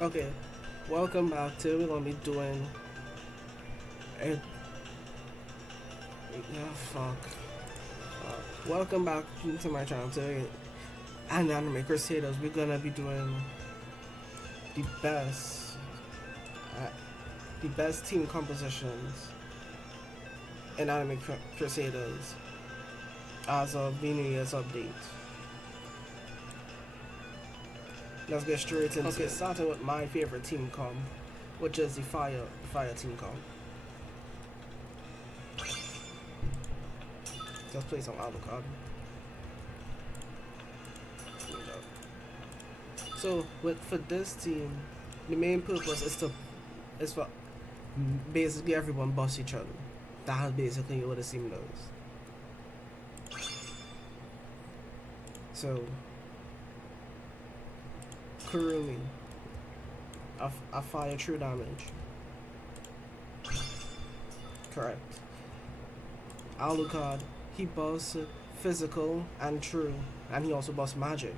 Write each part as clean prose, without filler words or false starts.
Okay, welcome back to we're gonna be doing a yeah fuck. Welcome back to my channel today. And Anime Crusaders, we're gonna be doing the best, uh, the best team compositions in Anime Crusaders as of the New Year's update. Let's get straight into it. Starting with my favorite team comp, which is the fire team comp. Let's play some avocado. So for this team, the main purpose is for basically everyone boss each other. That's basically what the team does. So Kurumi, a fire true damage. Correct. Alucard, he buffs physical and true, and he also buffs magic.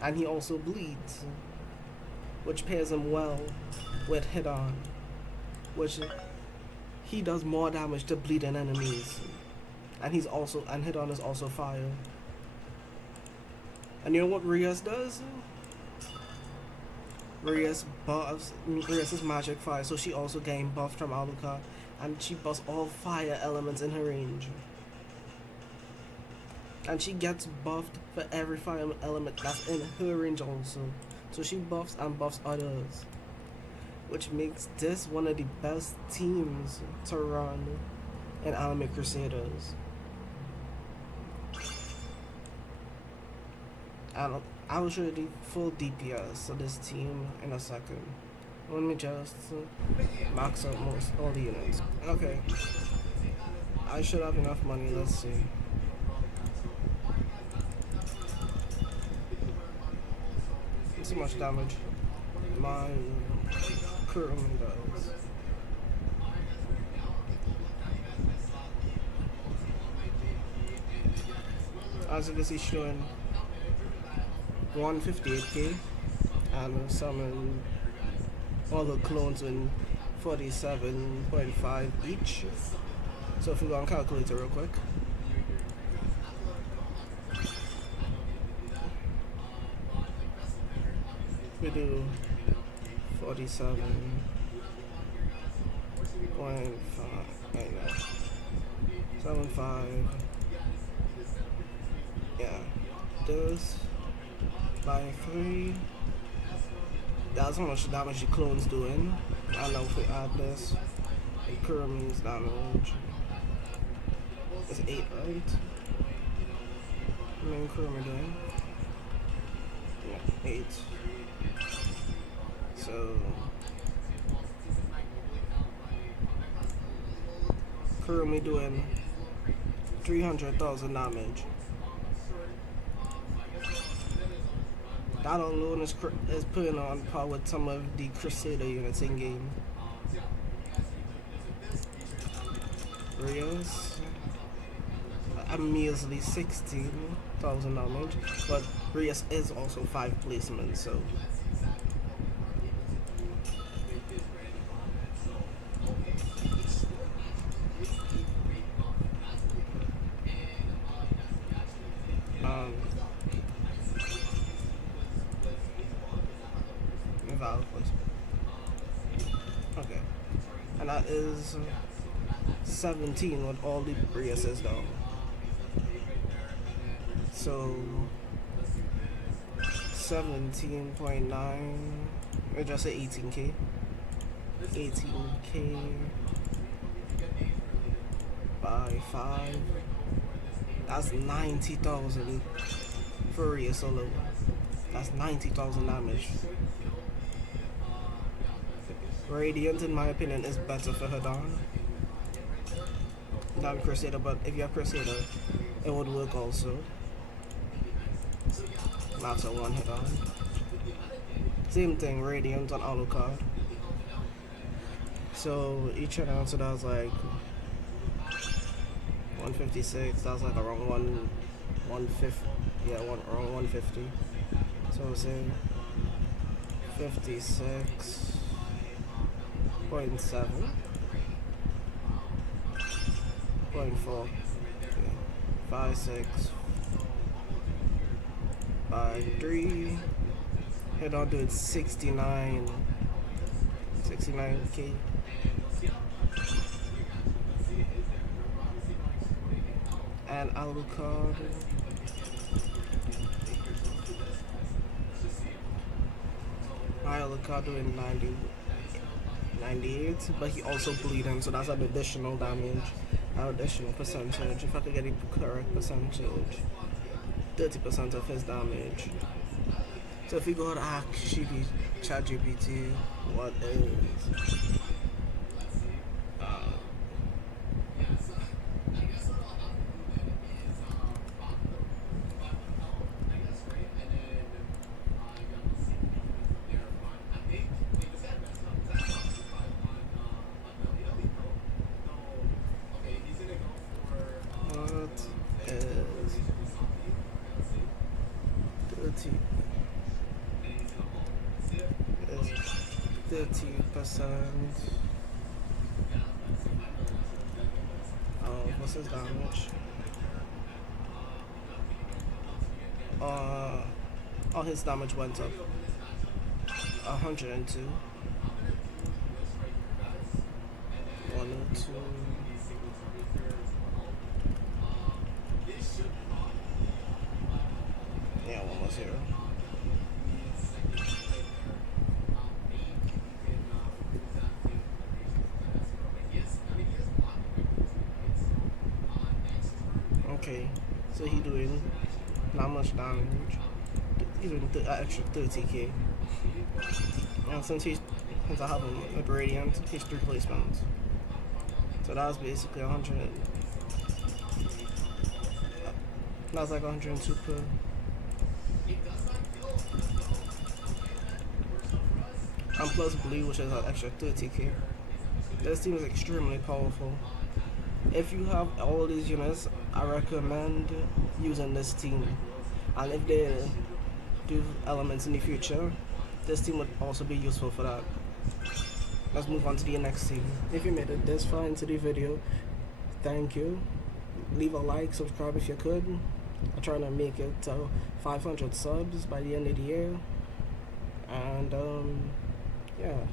And he also bleeds, which pairs him well with Hit On, which he does more damage to bleeding enemies. And Hit On is also fire. And you know what Rias does? Rias is magic fire, so she also gained buffed from Alucard, and she buffs all fire elements in her range. And she gets buffed for every fire element that's in her range also. So she buffs and buffs others, which makes this one of the best teams to run in Anime Crusaders. And I will show you the full DPS of this team in a second. Let me just max out all the units. Okay. I should have enough money, let's see. Too much damage my Kurumi does. As you can see, showing 158k and summon all the clones in 47.5 each. So if we go on calculator real quick. We do 47.5 75. Yeah, this by 3. That's how much damage the clone's doing. I know if we add this, and Kurumi's damage is 8, right? Main Kurumi doing? Yeah, 8. So Kurumi doing 300,000 damage. That alone is putting on par with some of the Crusader units in game. Rios, a measly 16,000 damage, but Rios is also 5 placements, so. Okay, and that is 17 with all the Riases down. So 17.9, or just say 18k. 18k by 5. That's 90,000 for Ria solo. That's 90,000 damage. Radiant, in my opinion, is better for Hadon than Crusader, but if you have Crusader, it would work also. That's a one hit on. Same thing, Radiant on Alucard. So each announcer does like 156, that's like around 150, yeah, around 150. So we'll say 56.7. 0.4, 5, 6, 5, 3. Head on to it 69K. And Alucard. Alucard doing 98, but he also bleeding, so that's an additional damage. Additional percentage. If I could get the correct percentage, 30% of his damage. So if you go to ask ChatGPT, what is is 30%. What's his damage? His damage went up 102. 102. Yeah, 110. Okay, so he doing not much damage. He's doing extra 30k. And since I have a gradient, he's 3 placements. So that was basically 100. That was like 102 per. And plus blue, which is an extra 30k. This team is extremely powerful. If you have all these units, I recommend using this team. And if they do elements in the future, this team would also be useful for that. Let's move on to the next team. If you made it this far into the video, thank you. Leave a like, subscribe if you could. I'm trying to make it to 500 subs by the end of the year. And yeah,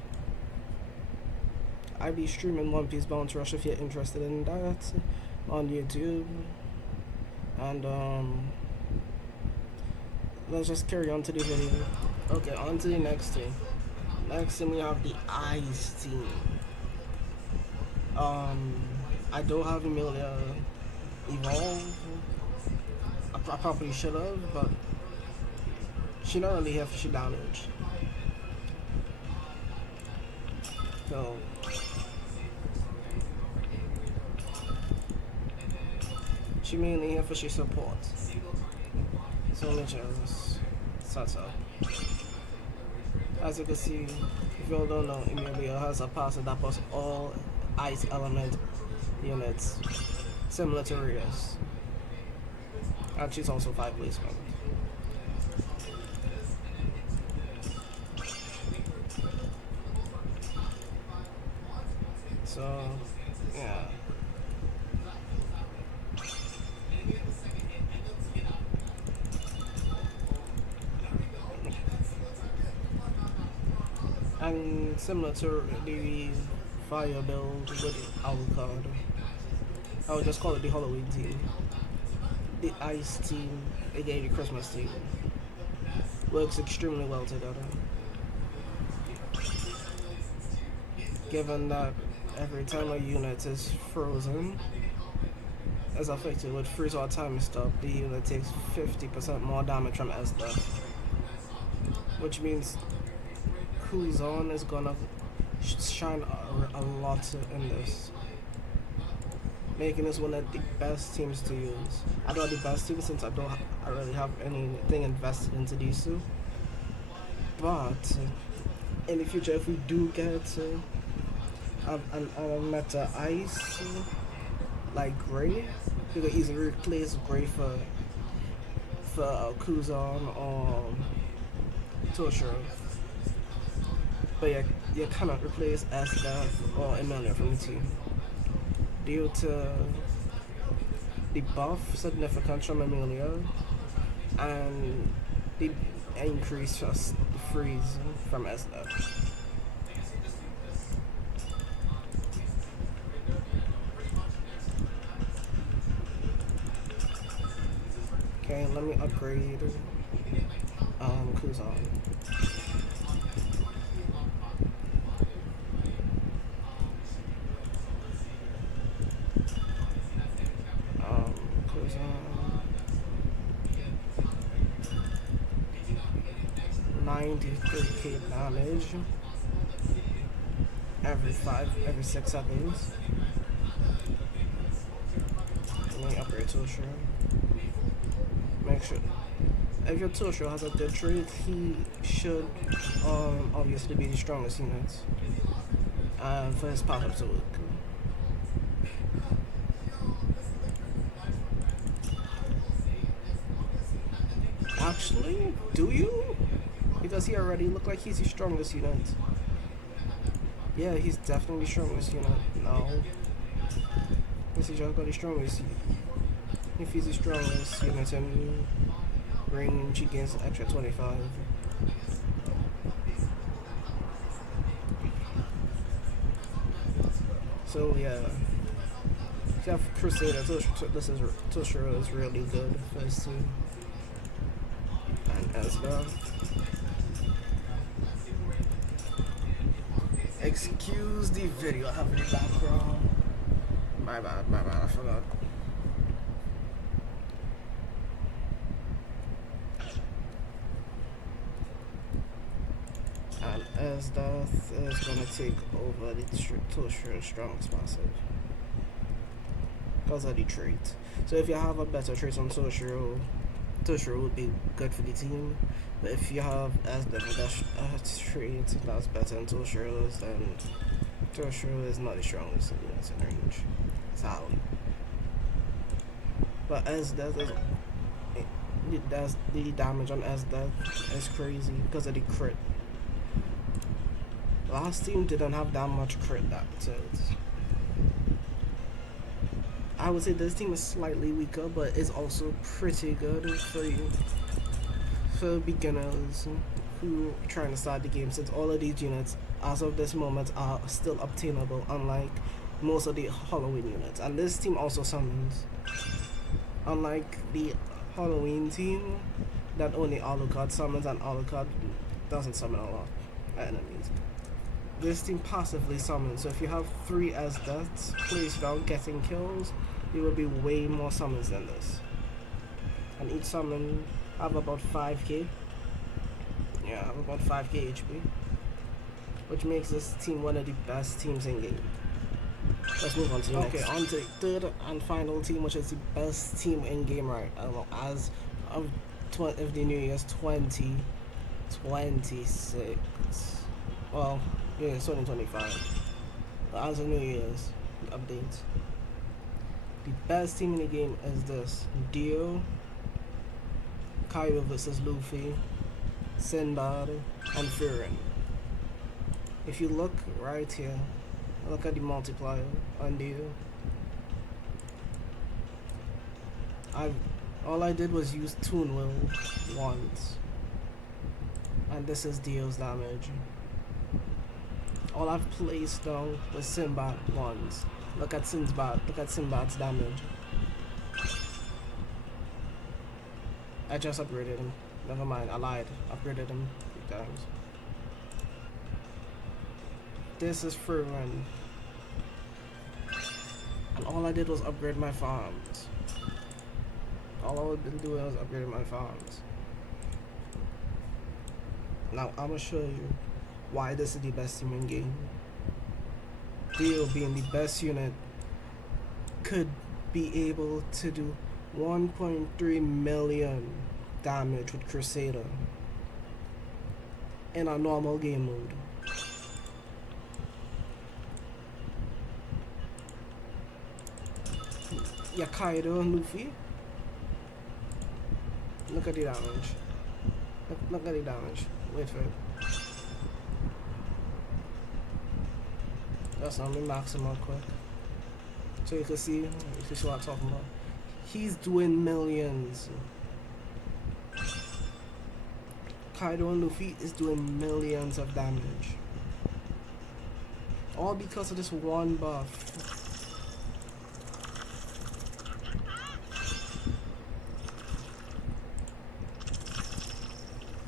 I'll be streaming One Piece Bounce Rush if you're interested in that on YouTube. And let's just carry on to the video. Okay, on to the next team. Next team we have the Ice team. I don't have Emilia evolve. I probably should have, but she not really have she damage. So she mainly here for she support. So let me just start up. As you can see, if you all don't know, Emilia has a passive that puts all ice element units, similar to Rias. And she's also 5 placement. So, yeah. And similar to the fire build with Alucard, I would just call it the Halloween team. The Ice team, aka the Christmas team, works extremely well together. Given that every time a unit is frozen, is affected with freeze or time stop, the unit takes 50% more damage from Esther. Which means Kuzan is gonna shine a lot in this, making this one of the best teams to use. I don't have the best team since I really have anything invested into these two. But in the future, if we do get a meta ice like Gray, you can easily replace Gray for Kuzan or Toshiro, but you cannot replace Death or Emilia from the team due to the buff significance from Emilia and the increase just freeze from Death. Okay, let me upgrade Kuzan. Kuzan 93k damage every 6 seconds. Let me upgrade Toshiro. Make sure if your Toshiro has a good trait, he should obviously be the strongest unit for his path up to work. Actually, do you? Because he already looked like he's the strongest unit. Yeah, he's definitely the strongest unit. No. This is just got the strongest. If he's the strongest unit in range, he gains an extra 25. So yeah. If you have Crusader, Toshiro is really good for his team. And as well. Excuse the video having the background. My bad, I forgot. And as Death is gonna take over the Toshiro Strong's passive. Because of the trait. So if you have a better trait on Toshiro would be good for the team. But if you have as the trait that's better than Toshiro's, then Toshiro is not the strongest unit in range. Sadly. But as Death is the damage on as Death is crazy because of the crit. Last team didn't have that much crit that so I would say this team is slightly weaker, but it's also pretty good for beginners who are trying to start the game, since all of these units as of this moment are still obtainable, unlike most of the Halloween units. And this team also summons, unlike the Halloween team that only Alucard summons, and Alucard doesn't summon a lot of enemies. This team passively summons, so if you have 3 as deaths placed without getting kills, you will be way more summons than this. And each summon have about 5k. Yeah, have about 5k HP, which makes this team one of the best teams in game. Let's move on to the next. Okay, on to the third and final team, which is the best team in game right now as of the New Year's 2026. Well, yeah, it's 2025. But as of New Year's update, the best team in the game is this: Dio, Kaido versus Luffy, Sinbad, and Furin. If you look right here, look at the multiplier on Dio. All I did was use Toon Will once, and this is Dio's damage. All I've placed down was Sinbad once. Look at Sinbad's damage. I just upgraded him. Never mind, I lied. Upgraded him 3 times. This is Furin. And all I did was upgrade my farms. All I've been doing was upgrading my farms. Now I'm gonna show you why this is the best team in game. Dio, being the best unit, could be able to do 1.3 million damage with Crusader in a normal game mode. Yeah, Kaido and Luffy. Look at the damage. Look at the damage. Wait for it. That's not me max him out quick. So you can see what I'm talking about. He's doing millions. Kaido and Luffy is doing millions of damage. All because of this one buff.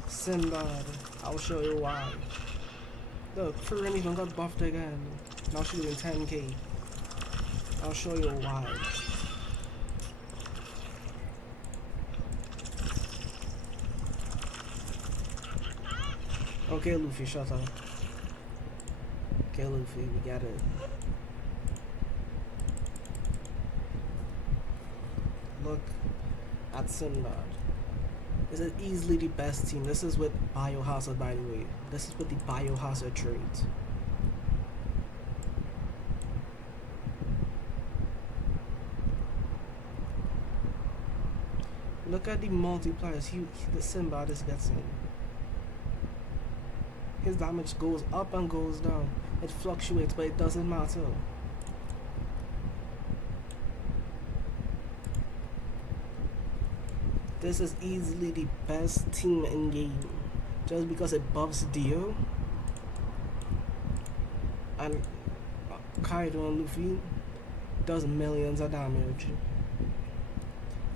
Sinbad, I'll show you why. Look, Furin even got buffed again. Now she's doing 10k. I'll show you why. Okay, Luffy, shut up. Okay, Luffy, we got it. Look at Sinbad. This is easily the best team. This is with Biohazard, by the way. This is with the Biohazard traits. Look at the multipliers the Sinbad is getting. His damage goes up and goes down. It fluctuates, but it doesn't matter. This is easily the best team in game. Just because it buffs Dio and Kaido and Luffy does millions of damage.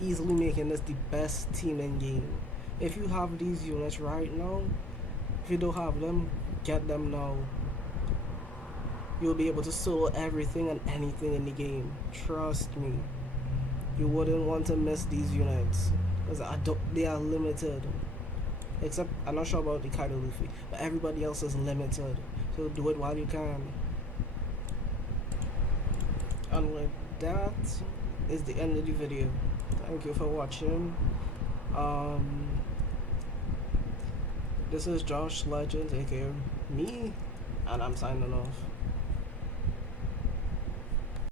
Easily making this the best team in game. If you have these units right now, if you don't have them, get them now. You'll be able to solo everything and anything in the game. Trust me. You wouldn't want to miss these units. Because they are limited. Except, I'm not sure about the Kaido Luffy. But everybody else is limited. So do it while you can. And with that is the end of the video. Thank you for watching. This is Josh Legend, aka me, and I'm signing off.